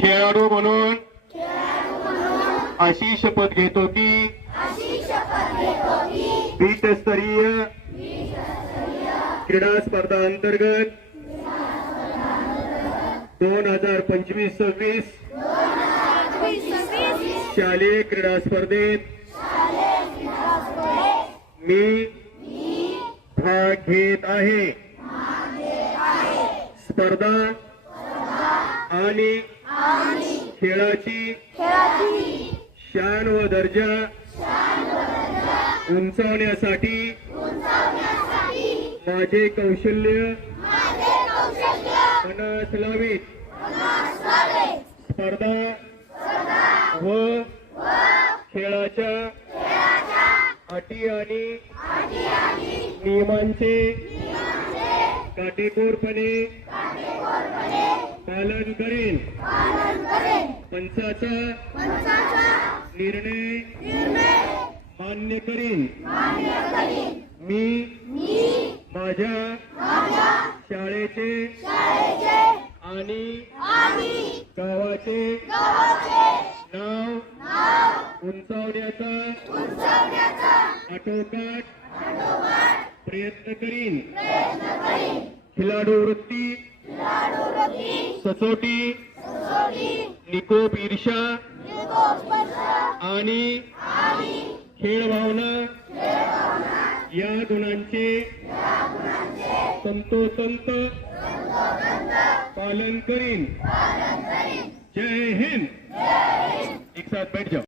खेळाडू म्हणून अशी शपथ घेतो की बीटस्तरीय क्रीडा स्पर्धा अंतर्गत 2025-26 शालेय क्रीडा स्पर्धेत मी भाग घेत आहे। स्पर्धा आणि खेळाची शान व दर्जा उंचावण्यासाठी माझे कौशल्य पणास लावीत। स्पर्धा व खेळाच्या अटी आणि नियमांचे काटेकोरपणे पालन करेन। पंचाचा निर्णय मान्य करीन। मी माझ्या शाळेचे आणि गावाचे नाव उंचावण्याचा आटोकाट प्रयत्न करीन। खिलाडू वृत्ती, सचोटी, निकोप ईर्ष्या आणि खेळ भावना या गुणांचे तंतोतंत पालन करीन। जय हिंद। एक साथ बैठ जाओ।